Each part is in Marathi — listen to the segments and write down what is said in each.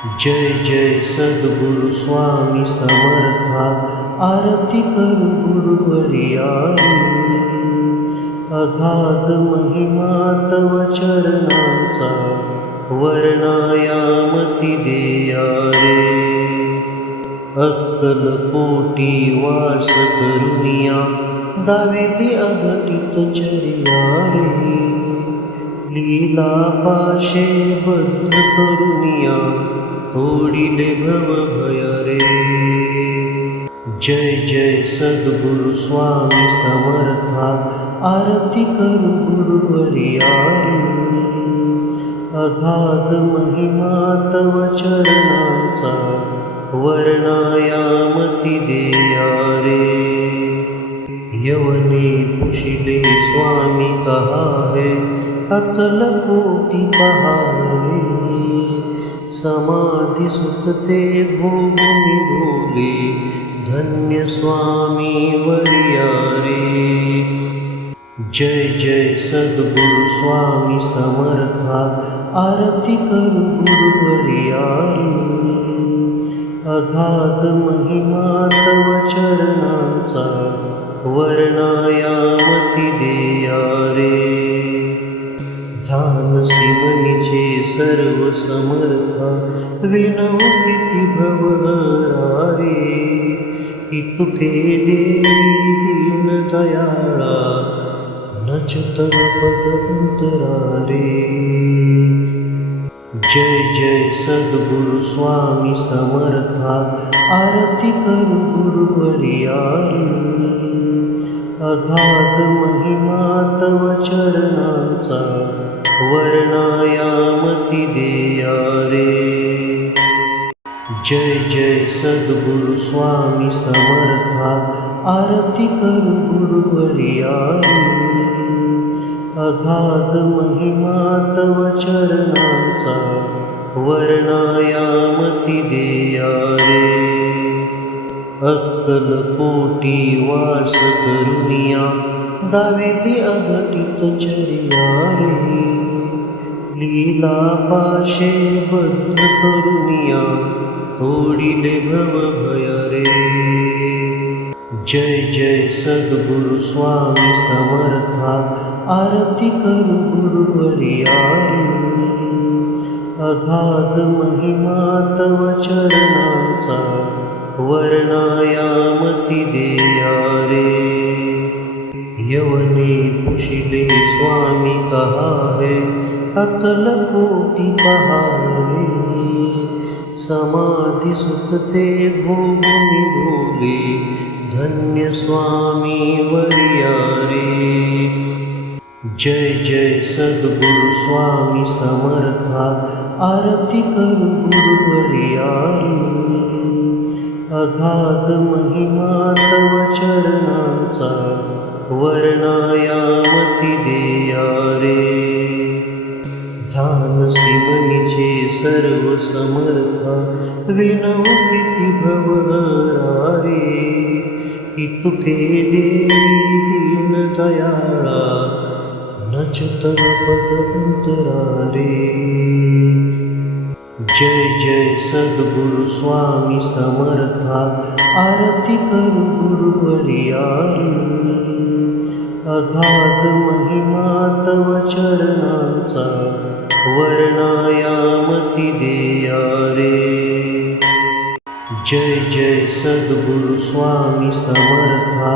जय जय सद्गुरु स्वामी समर्था, आरती करू गुरुवर्यारी। अगाध महिमा तव चरणांचा, वर्णायामती देया रे। अक्कलकोटी वास करुनिया, दावेली अघटित चर्या रे। लीला पाशे बद्ध करुनिया, तोडिले भव भय रे। जय जय सद्गुरु स्वामी समर्था, आरती करू गुरुवर्यारी। अगाध महिमा तव चरणांचा, वर्णायामती देया रे। यवने पुशिले स्वामी कहा है, अक्कलकोटी पहारे। समाधि सुखते भोगुनि भोले, धन्य स्वामी वर्या रे। जय जय सद्गुरु स्वामी समर्था, आरती करू गुरुवर्यारी। अगाध महिमा तव चरणांचा, वर्णायामती देया रे। जानसी मनीचे सर्व समर्था, विनवती भवहरा रे। इतुके देई दीन दयाळा, नचतव पद अंतरा रे। जय जय सद्गुरु स्वामी समर्था, आरती करू गुरुवर्यारी। अगाध महिमा तव चरणांचा, वर्णायामती देया रे। जय जय सद्गुरु स्वामी समर्था, आरती करू गुरुवर्यारी। अगाध महिमा तव चरणांचा, वर्णायामती देया रे। अक्कलकोटी वास करुनिया, दावेली अघटित चर्या रे। लीला पाशे बद्ध करुनिया, तोडिले भव भय रे। जय जय सद्गुरु स्वामी समर्था, आरती करू गुरुवर्यारी। अगाध महिमा तव चरणांचा, वर्णायामती देया रे। यवने पुशिले स्वामी कहा है, अक्कलकोटी पहारे। समाधि सुखते भोगुनि भोले, धन्य स्वामी वर्या रे। जय जय सद्गुरु स्वामी समर्था, आरती करू गुरुवर्यारी। अगाध महिमा तव चरणांचा, वर्णायामती देया रे। जानसी मनीचे सर्व समर्था, विनवती भवहरा रे। इतुके देई दीन दयाळा, नचतव पद अंतरा रे। जय जय सद्गुरु स्वामी समर्था, आरती करू गुरुवर्यारी। अगाध महिमा तव चरणांचा, वर्णायामती देया रे। जय जय सद्गुरु स्वामी समर्था,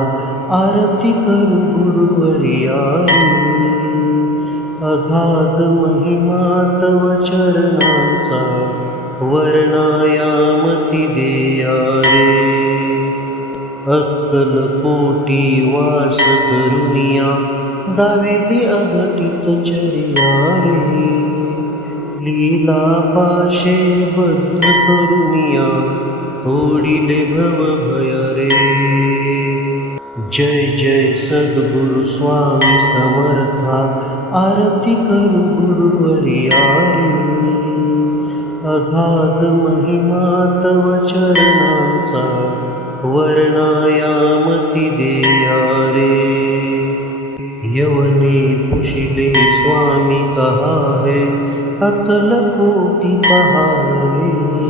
आरती करू गुरुवर्यारी। अगाध महिमा तव चरणांचा, वर्णायामती देया रे। अक्कलकोटी वास करुनिया, दावेली अघटित चर्या रे। लीला पाशे बद्ध करुनिया, तोडिले भव भय रे। जय जय सद्गुरु स्वामी समर्था, आरती करू गुरुवर्यारी। अगाध महिमा तव चरणांचा, वर्णायामती देया रे। यवने पुशिले स्वामी कहा है, अक्कलकोटी पहारे।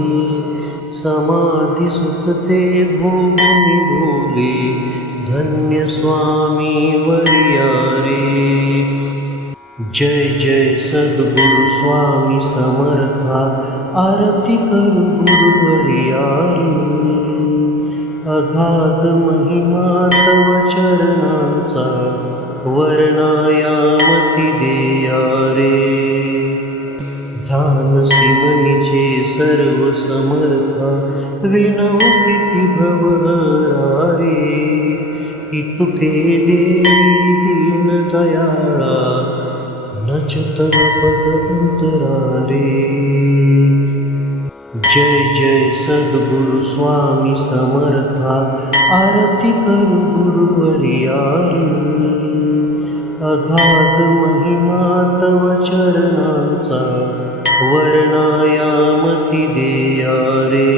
समाधी सुखते भोगुनी भोले धन्य स्वामी वर्या रे. जय जय सद्गुरु स्वामी समर्था आरती करू गुरुवर्या रे. अगाध महिमा तव चरणांचा वर्णायामती देया रे. जानसी मनीचे सर्व समर्था विनव प्रीती भवहरा रे. इतुके देवी दीन दयाळा नचतव पद अंतरा रे. जय जय सद्गुरु स्वामी समर्था आरती करू गुरुवर्या रे. अगाध महिमा तव चरणांचा वर्णायामती देया रे.